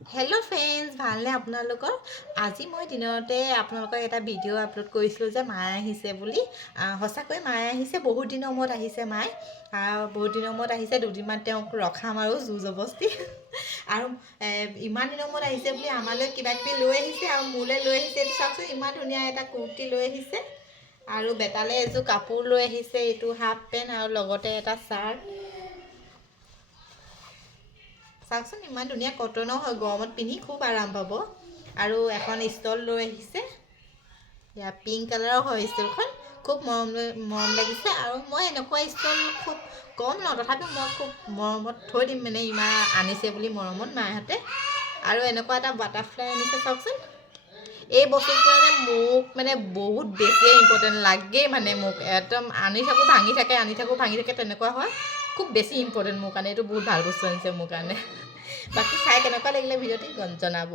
Hello' friends, ভালনে আপোনালোকৰ? আজি মই দিনতে আপোনালোকক এটা ভিডিঅ' আপলোড কৰিছিলোঁ যে মায়ে আহিছে বুলি। সঁচাকৈ মায়ে আহিছে, বহুত দিনৰ মূৰত আহিছে মায়ে। বহুত দিনৰ মূৰত আহিছে, দুদিনমান তেওঁক ৰখাম আৰু জোৰ জবস্তি। আৰু ইমান দিনৰ মূৰত আহিছে বুলি আমালৈ কিবা কিবি লৈ আহিছে আৰু মোলৈ লৈ আহিছে। এইটো চাওকচোন, ইমান ধুনীয়া এটা কুৰ্তি লৈ আহিছে আৰু বেটালৈ এযোৰ কাপোৰ লৈ আহিছে। এইটো হাফ পেণ্ট আৰু লগতে এটা চাৰ্ট। চাওকচোন, ইমান ধুনীয়া কটনৰ হয়, গৰমত পিন্ধি খুব আৰাম পাব। আৰু এখন ষ্টল লৈ আহিছে, এয়া পিংক কালাৰৰ হয় ষ্টলখন। খুব মৰম লাগিছে আৰু মই এনেকুৱা ষ্টল খুব কম লওঁ, তথাপিও মই খুব মৰমত থৈ দিম, মানে ইমান আনিছে বুলি মৰমত মাহঁতে। আৰু এনেকুৱা এটা বাটাৰফ্লাই আনিছে চাওকচোন। এই বস্তুটো মোক বহুত বেছিয়ে ইম্পৰ্টেণ্ট লাগেই, মোক একদম আনি থাকোঁ ভাঙি থাকে, আনি থাকোঁ ভাঙি থাকে, তেনেকুৱা হয়। খুব বেছি ইম্পৰ্টেণ্ট মোৰ কাৰণে, এইটো বহুত ভাল বস্তু আনিছে মোৰ কাৰণে। বাকী চাই কেনেকুৱা লাগিলে ভিডিঅ'টি জনাব।